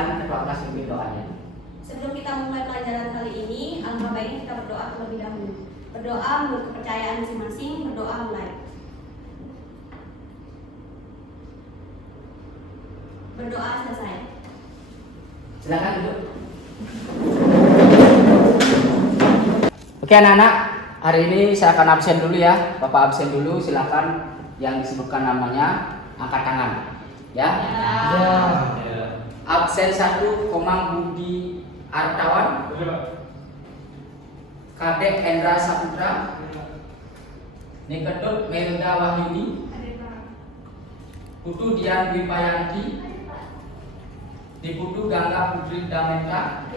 silakan ketua kelas pimpin doanya. Sebelum kita mulai pelajaran kali ini, alangkah baiknya kita berdoa terlebih dahulu. Berdoa menurut kepercayaan masing-masing, berdoa mulai. Berdoa selesai. Silakan duduk. Oke anak-anak, hari ini saya akan absen dulu ya. Bapak absen dulu, silakan yang disebutkan namanya angkat tangan. Ya. Ya. Absen 1 Komang Budi Artawan. Kadek Endra Saputra. Nikedot Melda Wahyuni. Putu Dian Wipayanti. Diputu Gangga Putri Damenta.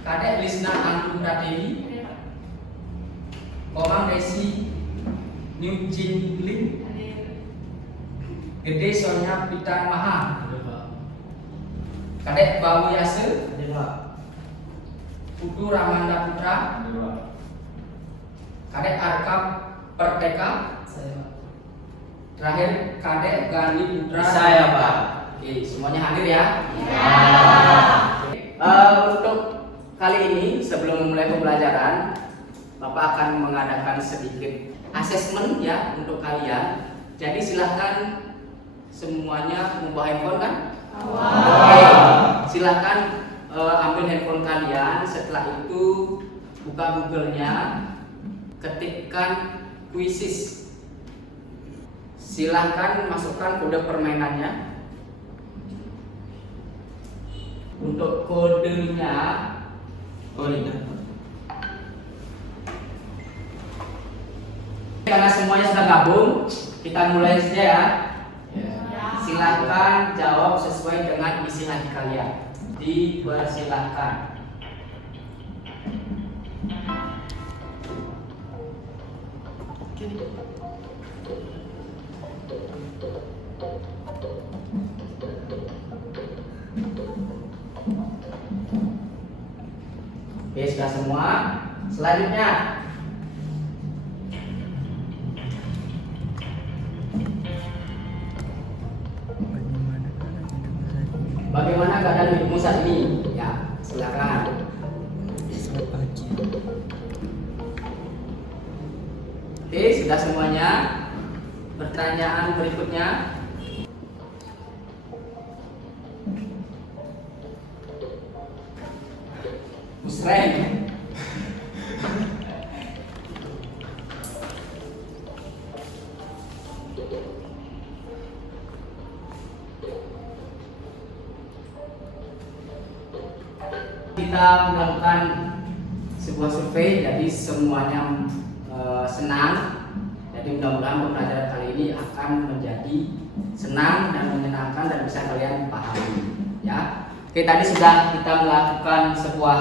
Kadek Lisna Antum Pradewi. Komang Desi New Jin Lim. Gede Sonya Pita Maha. Kadek Bawu Yase. Putu Ramanda Putra. Kadek Arkam Perteka. Terakhir Kadek Gandhi Putra. Saya, Pak. Oke, semuanya hadir ya. Untuk kali ini sebelum memulai pembelajaran, Bapak akan mengadakan sedikit asesmen ya untuk kalian. Jadi silahkan semuanya membawa handphone kan? Oke, silahkan ambil handphone kalian. Setelah itu buka Google-nya, ketikkan Quizzes. Silahkan masukkan kode permainannya. Untuk kodenya, karena semuanya sudah gabung, kita mulai saja ya. Silahkan jawab sesuai dengan isi hati kalian. Dipersilahkan. Oke, sudah semua. Selanjutnya, bagaimana keadaan hidupmu saat ini? Ya, silakan. Oke, sudah semuanya. Pertanyaan berikutnya. Musreng. Kita melakukan sebuah survei, jadi semuanya senang. Jadi mudah-mudahan pembelajaran kali ini akan menjadi senang dan menyenangkan dan bisa kalian pahami. Ya, oke, tadi sudah kita melakukan sebuah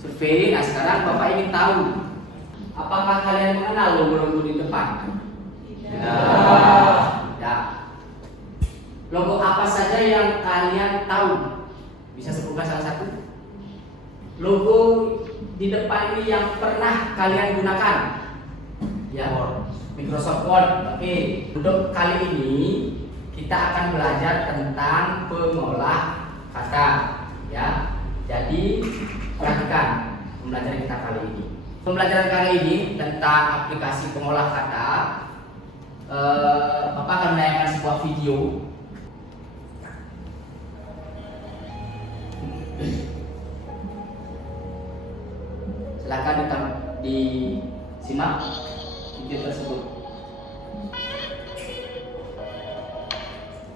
survei. Nah, sekarang Bapak ingin tahu, apakah kalian mengenal logo-logo di depan? Tidak. Ya. Logo apa saja yang kalian tahu? Bisa sebutkan salah satu? Logo di depan ini yang pernah kalian gunakan? Ya, Microsoft Word. Oke, untuk kali ini kita akan belajar tentang pengolah kata. Ya, jadi perhatikan pembelajaran kita kali ini. Pembelajaran kali ini tentang aplikasi pengolah kata. Bapak akan menayangkan sebuah video. Silakan disimak video tersebut.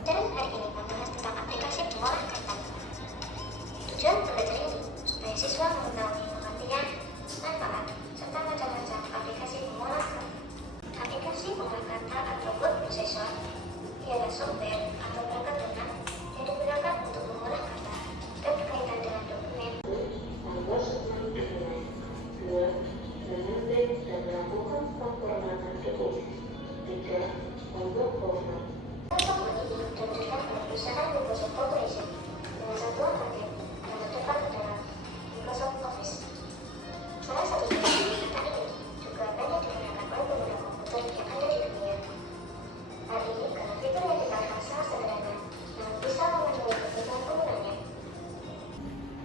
Dan hari ini membahas tentang aplikasi pengolah kata. Tujuan belajar ini supaya siswa mengetahui pengertian, manfaat, serta macam-macam aplikasi pengolah kata. Aplikasi pengolah kata atau word processor ialah software atau perangkat lunak yang digunakan untuk mengolah kata dan berkaitan dengan dokumen. Dan melakukan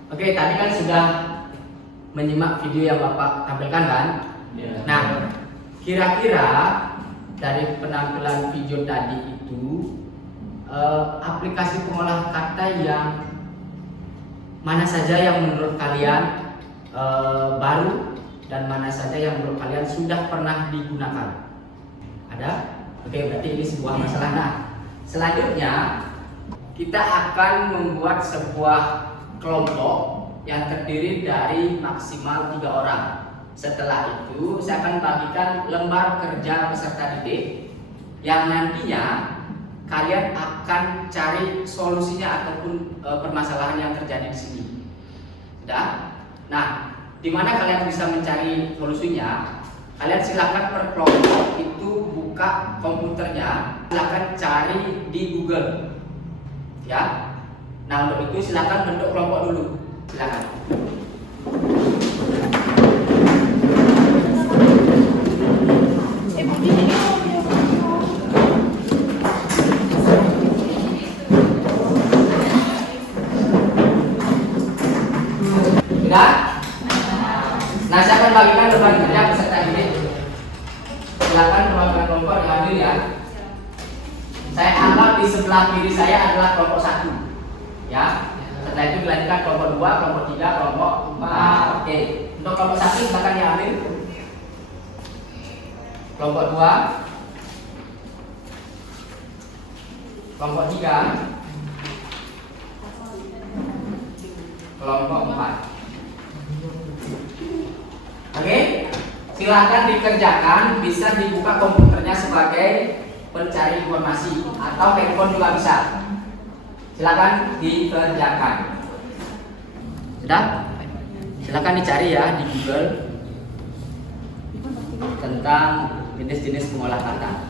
Oke, tadi kan sudah menyimak video yang Bapak tampilkan kan? Ya. Nah, kira-kira dari penampilan video tadi itu aplikasi pengolah kata yang mana saja yang menurut kalian baru dan mana saja yang menurut kalian sudah pernah digunakan? Ada? Oke, berarti ini sebuah masalah. Nah, selanjutnya kita akan membuat sebuah kelompok yang terdiri dari maksimal 3 orang. Setelah itu saya akan bagikan lembar kerja peserta didik yang nantinya kalian akan cari solusinya ataupun permasalahan yang terjadi di sini. Sudah? Nah, di mana kalian bisa mencari solusinya? Kalian silakan per kelompok itu buka komputernya, silakan cari di Google. Ya. Nah, untuk itu silakan bentuk kelompok dulu. Silakan. Sudah? Nah, saya akan bagikan lembar kerja peserta didik. Silakan teman-teman kelompok yang hadir ya. Saya anggap di sebelah kiri saya adalah kelompok 1. Ya. Setelah itu dilanjutkan kelompok 2, kelompok 3, kelompok 4. Oke. Untuk kelompok 1 silakan diambil. Kelompok 2. Kelompok 3. Kelompok 4. Oke. Silakan dikerjakan, bisa dibuka komputernya sebagai pencari informasi atau handphone juga bisa. Silakan dikerjakan. Sudah? Silakan dicari ya di Google tentang jenis-jenis pengolah kata.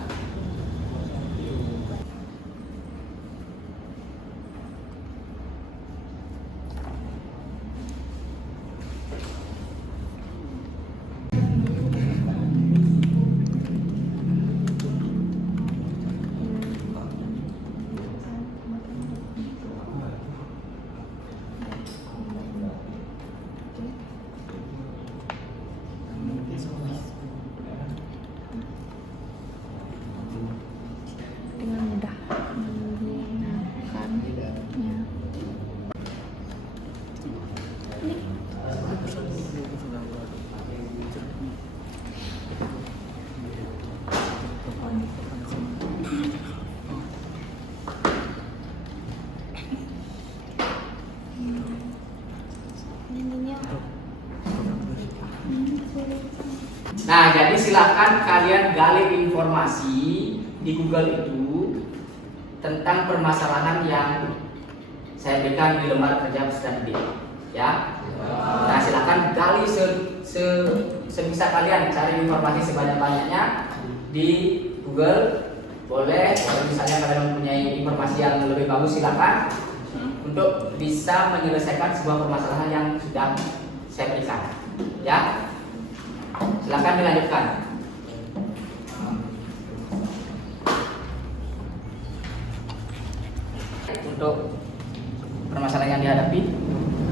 Dengan mudah menggunakannya. Nah, jadi silakan kalian gali informasi di Google itu tentang permasalahan yang saya berikan di lembar kerja peserta didik, ya. Nah, silakan gali sebisa kalian, cari informasi sebanyak-banyaknya di Google. Boleh, kalau misalnya kalian mempunyai informasi yang lebih bagus, silakan untuk bisa menyelesaikan sebuah permasalahan yang sudah saya berikan, ya. Silakan dilanjutkan. Untuk permasalahan yang dihadapi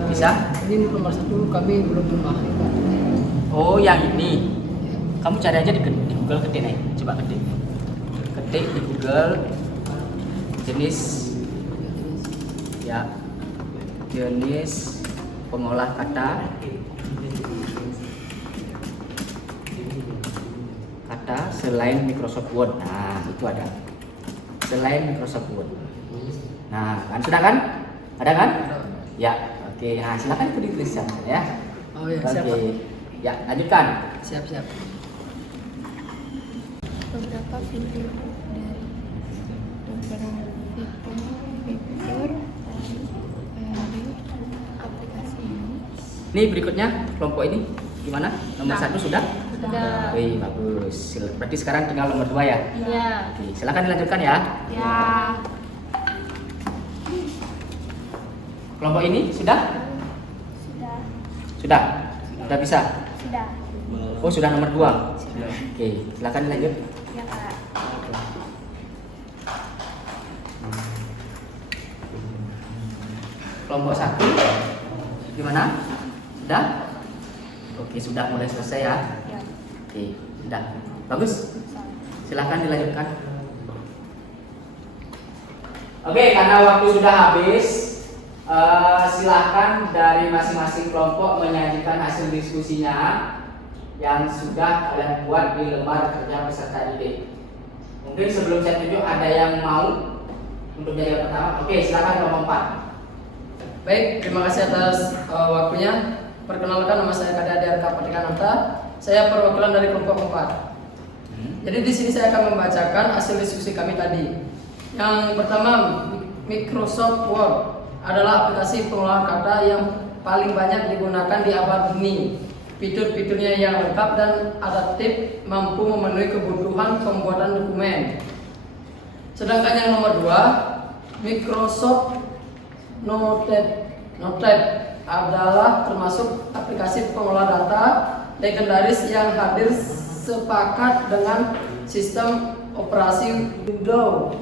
bisa? Ini nomor 1 kami belum memahami Pak. Oh, yang ini. Kamu cari aja di Google, ketik nih. Coba ketik. Ketik di Google jenis ya jenis pengolah kata selain Microsoft Word. Nah, itu ada. Selain Microsoft Word. Nah, kan sudah kan? Ada kan? Ya. Oke. Nah, silakan itu ditulis ya. Oh ya, Oke. siap Pak. Ya, lanjutkan. Siap. Beberapa fitur dari aplikasi ini. Ini berikutnya kelompok ini gimana? Nomor 1 sudah? Sudah. Wih, bagus. Berarti sekarang tinggal nomor 2 ya? Iya. Oke, silakan dilanjutkan ya. Ya. Kelompok ini sudah? Sudah. Sudah? Sudah bisa? Sudah. Oh, sudah nomor 2. Oke, silakan dilanjut. Ya, Kak. Kelompok 1 Gimana? Sudah? Oke, sudah mulai selesai ya. Ya. Oke, sudah. Bagus. Silahkan dilanjutkan. Oke, karena waktu sudah habis, silahkan dari masing-masing kelompok menyajikan hasil diskusinya yang sudah kalian buat di lembar kerja peserta didik. Mungkin sebelum saya tunjuk ada yang mau untuk jadi yang pertama. Oke, silakan kelompok 4. Baik, terima kasih atas waktunya. Perkenalkan, nama saya Kade Adarka Patikananta. Saya perwakilan dari kelompok 4. Jadi di sini saya akan membacakan hasil diskusi kami tadi. Yang pertama, Microsoft Word adalah aplikasi pengolahan kata yang paling banyak digunakan di abad ini. Fitur-fiturnya yang lengkap dan adaptif mampu memenuhi kebutuhan pembuatan dokumen. Sedangkan yang nomor 2, Microsoft Notepad adalah termasuk aplikasi pengolah data legendaris yang hadir sepakat dengan sistem operasi Windows.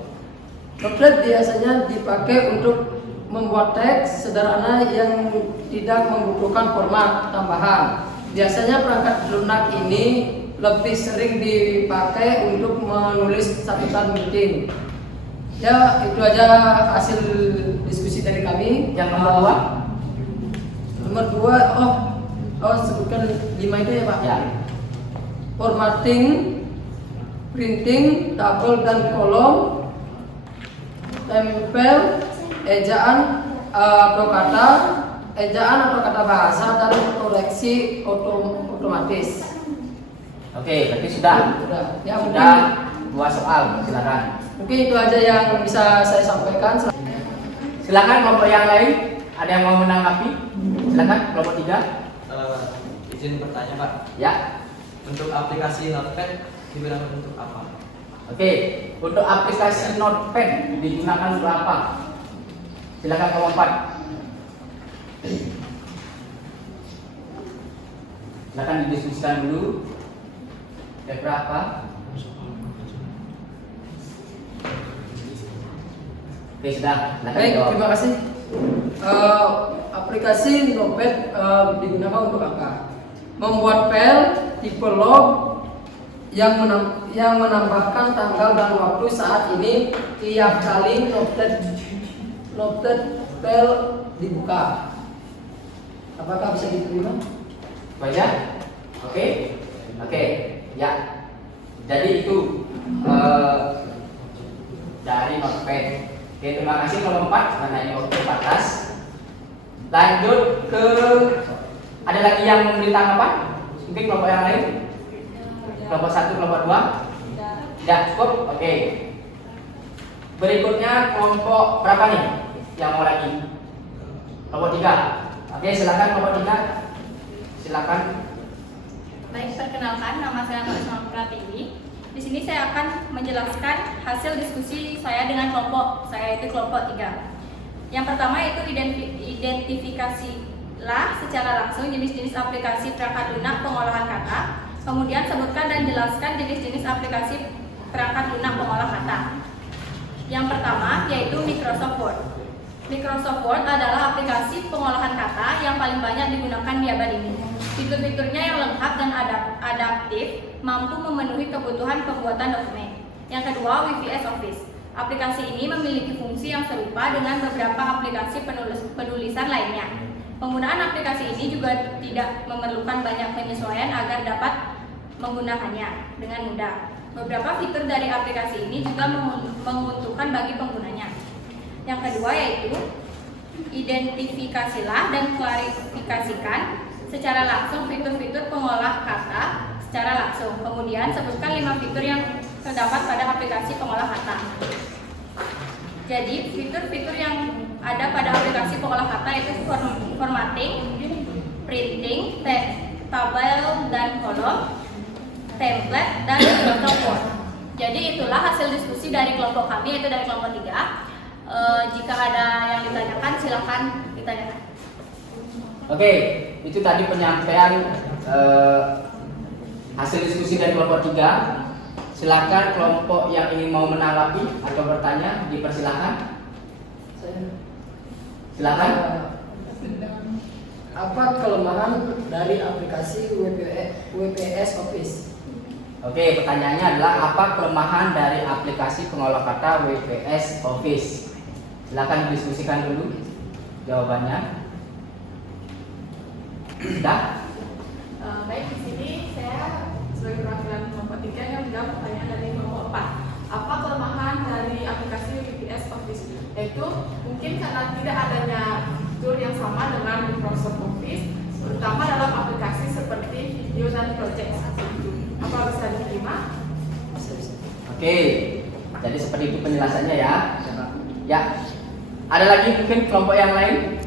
Notepad biasanya dipakai untuk membuat teks sederhana yang tidak membutuhkan format tambahan. Biasanya perangkat lunak ini lebih sering dipakai untuk menulis catatan meeting. Ya, itu aja hasil diskusi dari kami. Yang nomor 2? Nomor 2, sebutkan 5 itu ya Pak. Ya. Formatting, printing, tabel dan kolom, tempel, ejaan atau kata bahasa dan koreksi otomatis. Oke, berarti sudah. Sudah. Ya, Sudah mungkin 2 soal, silakan. mungkin itu aja yang bisa saya sampaikan. Silakan kelompok yang lain, ada yang mau menanggapi? Silakan kelompok 3. Izin bertanya Pak, Ya. untuk aplikasi Notepad digunakan untuk apa? Oke, untuk aplikasi Notepad digunakan untuk apa? Silakan kelompok 4. Silakan didiskusikan dulu. Ada berapa? Oke, sudah. Silakan Baik, jawab. terima kasih. Aplikasi Notepad digunakan untuk apa? Membuat file tipe log yang menambahkan tanggal dan waktu saat ini tiap kali Notepad file dibuka. Apakah bisa diterima? Baca? Oke? Oke, ya. Jadi itu dari Notepad. Oke, terima kasih kelompok 4 karena ini waktu terbatas. Lanjut ke, ada lagi yang memberi tanggapan? Mungkin kelompok yang lain? Kelompok 1, kelompok 2? Ya, cukup? Oke. Berikutnya kelompok berapa nih yang mau lagi? Kelompok 3. Oke, silakan kelompok 3. Silakan. Baik, perkenalkan, nama saya Marisma Pratiwi. Di sini saya akan menjelaskan hasil diskusi saya dengan kelompok saya, itu kelompok 3. Yang pertama itu identifikasilah secara langsung jenis-jenis aplikasi perangkat lunak pengolahan kata. Kemudian sebutkan dan jelaskan jenis-jenis aplikasi perangkat lunak pengolah kata. Yang pertama yaitu Microsoft Word. Microsoft Word adalah aplikasi pengolahan kata yang paling banyak digunakan di abad ini. Fitur-fiturnya yang lengkap dan adaptif mampu memenuhi kebutuhan pembuatan dokumen. Yang kedua, WPS Office. Aplikasi ini memiliki fungsi yang serupa dengan beberapa aplikasi penulisan lainnya. Penggunaan aplikasi ini juga tidak memerlukan banyak penyesuaian agar dapat menggunakannya dengan mudah. Beberapa fitur dari aplikasi ini juga menguntungkan bagi penggunanya. Yang kedua yaitu identifikasilah dan klarifikasikan secara langsung fitur-fitur pengolah kata secara langsung. Kemudian sebutkan 5 fitur yang terdapat pada aplikasi pengolah kata. Jadi fitur-fitur yang ada pada aplikasi pengolah kata itu formatting, printing, tabel dan kolom, template, dan Microsoft Word. Jadi itulah hasil diskusi dari kelompok kami, yaitu dari kelompok 3. Jika ada yang ditanyakan, silakan ditanyakan. Oke, itu tadi penyampaian hasil diskusi dari kelompok 3. Silakan kelompok yang ingin mau menanggapi atau bertanya, dipersilakan. Silakan. Apa kelemahan dari aplikasi WPS Office? Oke, pertanyaannya adalah apa kelemahan dari aplikasi pengolah kata WPS Office? Silakan didiskusikan dulu jawabannya. Sudah? Baik, di sini saya sebagai perwakilan kelompok 3 yang menjawab pertanyaan dari kelompok 4. Apa kelemahan dari aplikasi WPS Office? Yaitu mungkin karena tidak adanya fitur yang sama dengan Microsoft Office, terutama dalam aplikasi seperti video dan project. Apa bisa diterima? Oke, jadi seperti itu penjelasannya ya. Ya, ada lagi mungkin kelompok yang lain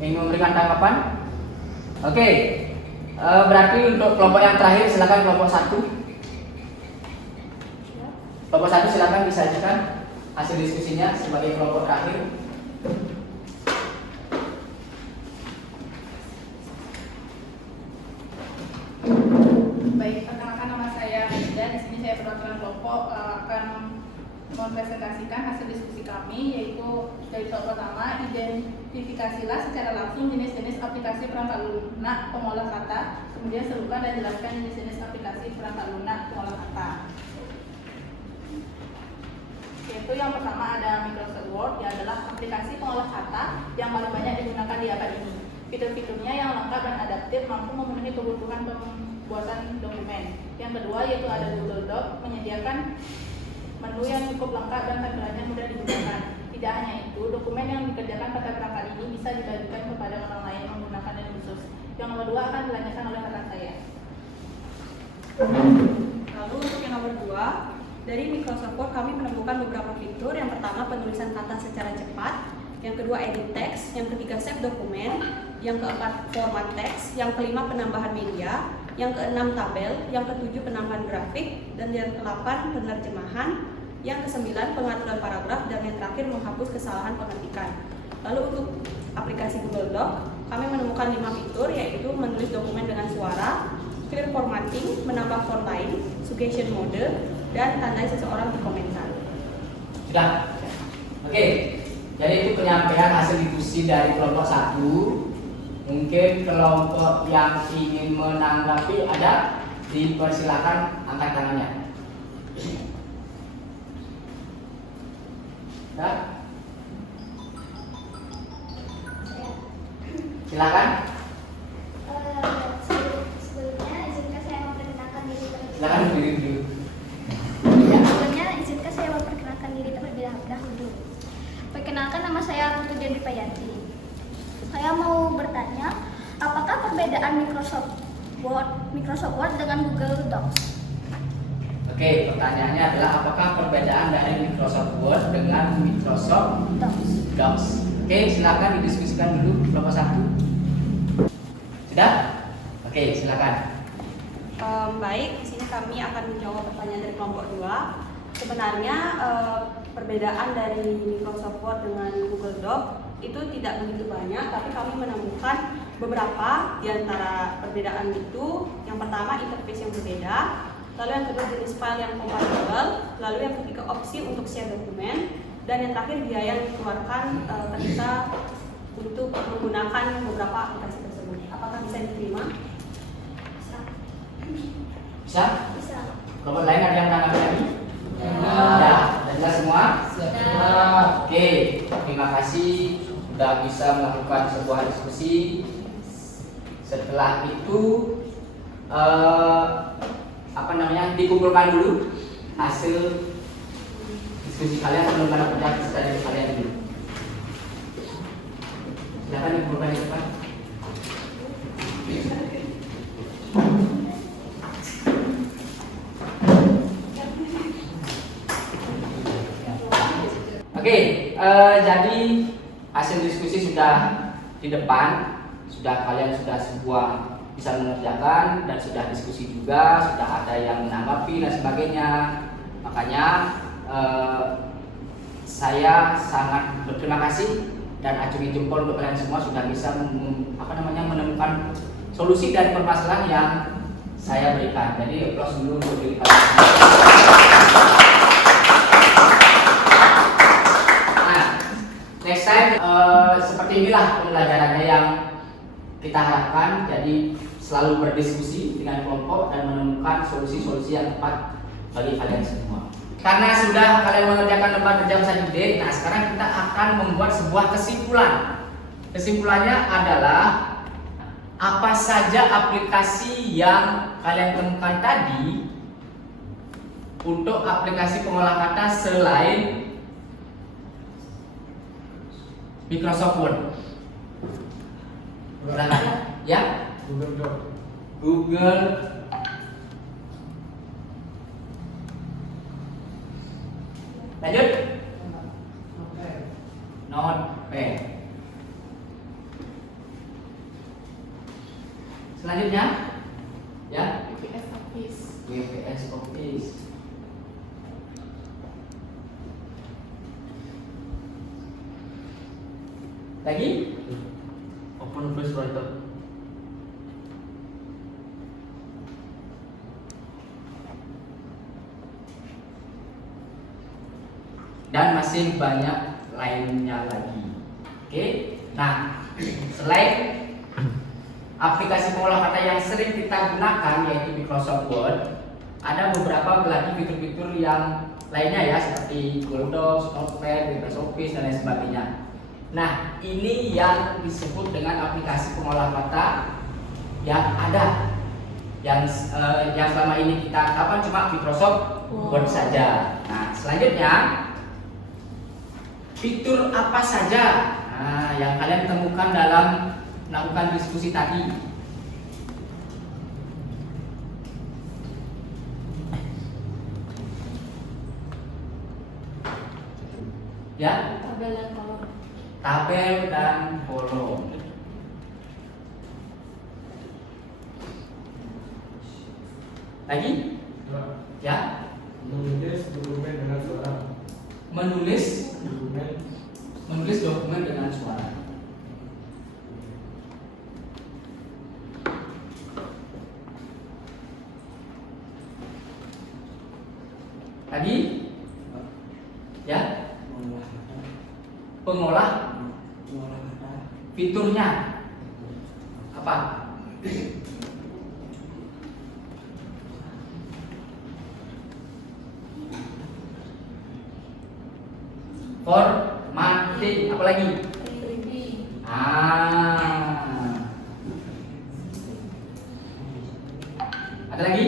yang memberikan tanggapan? Oke, berarti untuk kelompok yang terakhir silakan kelompok 1. Kelompok 1 silakan disajikan hasil diskusinya sebagai kelompok terakhir. Baik, perkenalkan nama saya dan di sini saya perwakilan kelompok akan mempresentasikan hasil diskusi kami, yaitu dari topik pertama, identifikasilah secara langsung jenis-jenis aplikasi perangkat lunak pengolah kata, kemudian serukan dan jelaskan jenis-jenis aplikasi perangkat lunak pengolah kata. Yaitu yang pertama ada Microsoft Word, yang adalah aplikasi pengolah kata yang paling banyak digunakan di abad ini. Fitur-fiturnya yang lengkap dan adaptif mampu memenuhi kebutuhan pembuatan dokumen. Yang kedua yaitu ada Google Doc, menyediakan menu yang cukup lengkap dan tampilannya mudah digunakan. Tidak hanya itu, dokumen yang dikerjakan pada perangkat ini bisa dibagikan kepada orang lain menggunakan link khusus. Yang nomor 2 akan dilanjutkan oleh rekan saya. Lalu untuk yang nomor 2, dari Microsoft Word kami menemukan beberapa fitur. Yang pertama penulisan kata secara cepat, yang kedua edit text, yang ketiga save dokumen, yang keempat format teks, yang kelima penambahan media, yang keenam tabel, yang ketujuh penambahan grafik, dan yang ke-8 penerjemahan, yang ke-9 pengaturan paragraf, dan yang terakhir menghapus kesalahan pengetikan. Lalu untuk aplikasi Google Doc, kami menemukan 5 fitur, yaitu menulis dokumen dengan suara, clear formatting, menambah font lain, suggestion mode, dan tandai seseorang di komentar. Sudah? Oke, jadi itu penyampaian hasil diskusi dari kelompok 1. Mungkin kelompok yang ingin menanggapi ada, dipersilakan angkat tangannya. Ya? Silakan. Sebelumnya izinkan saya memperkenalkan diri terlebih Silakan berdiri dulu. Sebelumnya izinkan saya memperkenalkan diri terlebih dahulu. Perkenalkan, nama saya Putri Dendi Payanti. Saya mau bertanya, apakah perbedaan Microsoft Word dengan Google Docs? Oke, pertanyaannya adalah apakah perbedaan dari Microsoft Word dengan Microsoft Docs? Oke, silakan didiskusikan dulu kelompok 1. Sudah? Oke, silakan. Baik, di sini kami akan menjawab pertanyaan dari kelompok 2. Sebenarnya perbedaan dari Microsoft Word dengan Google Doc itu tidak begitu banyak, tapi kami menemukan beberapa di antara perbedaan itu. Yang pertama interface yang berbeda, lalu yang kedua jenis file yang kompatibel, lalu yang ketiga opsi untuk share dokumen, dan yang terakhir biaya yang dikeluarkan ketika untuk menggunakan beberapa aplikasi tersebut. Apakah bisa diterima? Bisa? Bisa. Kelompok lain ada yang tanggapi lagi? Ya, sudah jelas semua? Oke, terima kasih sudah bisa melakukan sebuah diskusi. Setelah itu dikumpulkan dulu hasil diskusi kalian sebelum kalian kerja dari kalian dulu. Silakan dikumpulkan di depan. Oke, jadi hasil diskusi sudah di depan, kalian sudah bisa mengerjakan dan sudah diskusi juga, sudah ada yang menanggapi dan sebagainya. Makanya saya sangat berterima kasih dan acungi jempol untuk kalian semua sudah bisa menemukan solusi dari permasalahan yang saya berikan. Jadi applause dulu untuk diri kalian. Next time seperti inilah pembelajarannya yang kita harapkan jadi selalu berdiskusi dengan kelompok dan menemukan solusi-solusi yang tepat bagi kalian semua. Karena sudah kalian mengerjakan debat kerja usaha ide, nah sekarang kita akan membuat sebuah kesimpulan. Kesimpulannya adalah apa saja aplikasi yang kalian temukan tadi untuk aplikasi pengolah kata selain Microsoft Word. Silakan. Ya? Google Doc. Google lanjut. Notepad. Selanjutnya ya, VPS Office. WPS Office. Lagi? Open Office Writer. Dan masih banyak lainnya lagi. Oke. Nah, selain aplikasi pengolah kata yang sering kita gunakan yaitu Microsoft Word, ada beberapa lagi fitur-fitur yang lainnya ya, seperti Google Docs, Notepad, WPS Office dan lain sebagainya. Nah, ini yang disebut dengan aplikasi pengolah kata yang ada, yang selama ini kita katakan cuma Microsoft Word saja. Nah, selanjutnya fitur apa saja yang kalian temukan dalam melakukan diskusi tadi? Ya? Tabel dan kolom. Tabel dan kolom. Lagi? Ya? Menulis dokumen dengan suara. Menulis Dokumen dokumen dengan suara. Lagi? Ya? Pengolah fiturnya apa? Formatting, apa lagi? Ada lagi?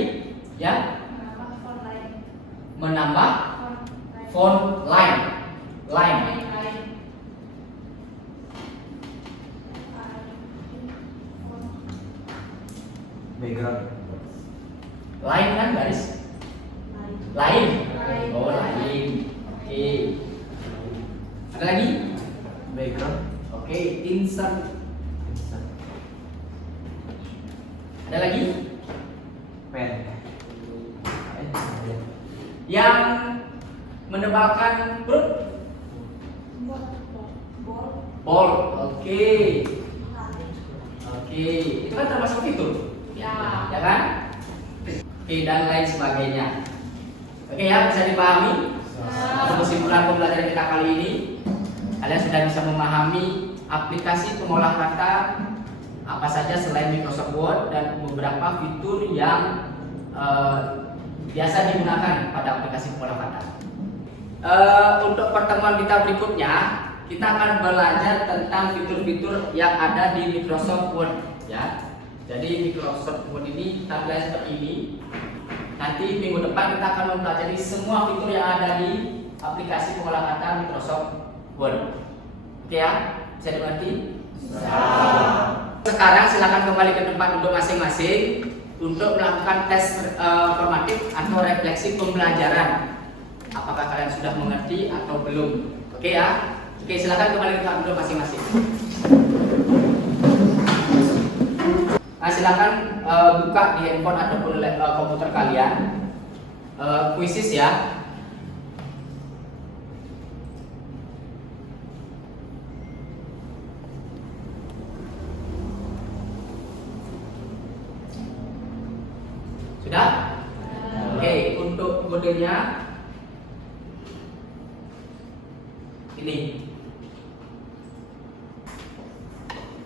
Ya? Menambah font line. Background. Line kan garis? Lain. Oh, lain. Oke. Ada lagi? Background. Oke, insert. Ada lagi? Pen. Yang menebalkan huruf? Bold. Oke. Itu kan termasuk fitur. Ya kan? Oke, dan lain sebagainya. Oke ya, bisa dipahami? Untuk kesimpulan pembelajaran kita kali ini, kalian sudah bisa memahami aplikasi pengolah kata apa saja selain Microsoft Word dan beberapa fitur yang biasa digunakan pada aplikasi pengolah kata. Untuk pertemuan kita berikutnya, kita akan belajar tentang fitur-fitur yang ada di Microsoft Word ya. Jadi Microsoft Word ini kita belajar seperti ini. Nanti minggu depan kita akan mempelajari semua fitur yang ada di aplikasi pengolah kata Microsoft Word. Oke ya, bisa dimengerti? Sekarang silakan kembali ke tempat duduk masing-masing untuk melakukan tes formatif atau refleksi pembelajaran. Apakah kalian sudah mengerti atau belum? Oke ya. Oke, silakan kembali ke tempat duduk masing-masing. Nah, silakan buka di handphone ataupun komputer kalian kuisis ya. Sudah? Oke, untuk kodenya ini.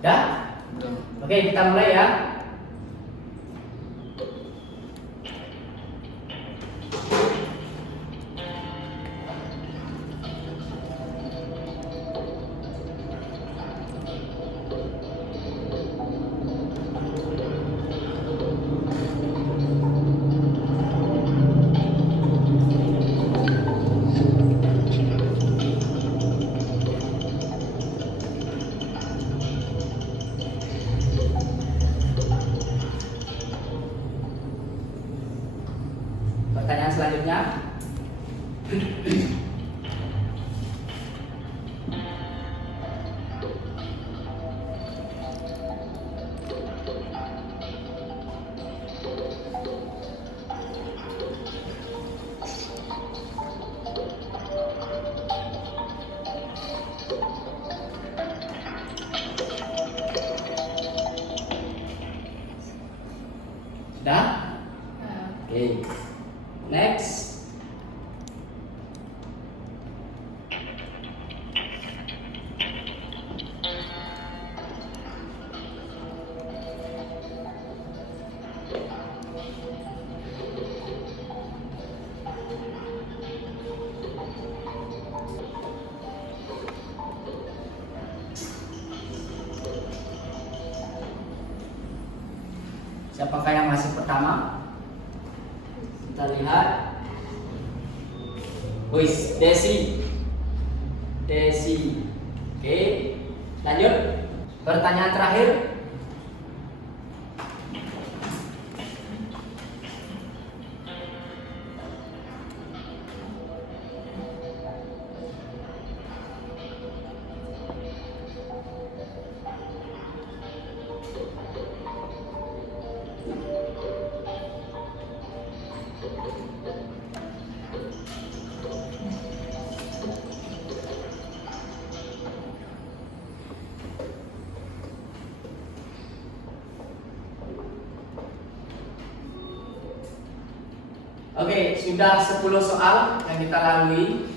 Dah? Sudah. Oke, kita mulai ya. Pertanyaan selanjutnya. Sudah? Oke. Next. Siapakah yang masih pertama? Kita lihat. Wis, Desi. Oke, lanjut. Pertanyaan terakhir. Oke, sudah 10 soal yang kita lalui.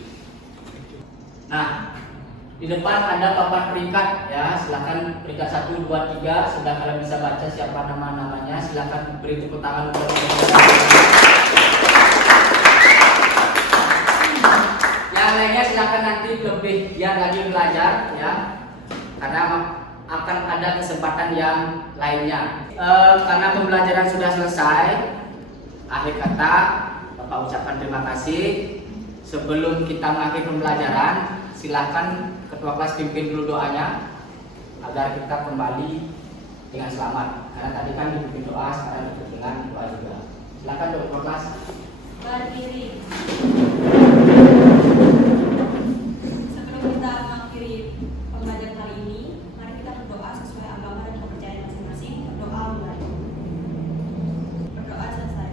Nah, di depan ada papan peringkat ya. Silakan peringkat 1, 2, 3. Sudah kalian bisa baca siapa nama-namanya. Silakan beri tepuk tangan untuk yang lainnya. Silakan nanti lebih giat lagi belajar ya. Karena akan ada kesempatan yang lainnya. Karena pembelajaran sudah selesai, akhir kata Bapak ucapkan terima kasih. Sebelum kita mengakhiri pembelajaran, silahkan ketua kelas pimpin dulu doanya agar kita kembali dengan selamat. Karena tadi kan dipimpin doa, sekarang dipimpin dengan doa juga. Silahkan ketua kelas. Berdiri. Sebelum kita mengakhiri pembelajaran hari ini, mari kita berdoa sesuai agama dan kepercayaan masing-masing. Berdoa mulai. Berdoa selesai.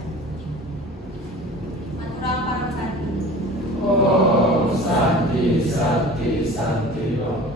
Maturang para pesanti. Om Santi Santi Santi Om.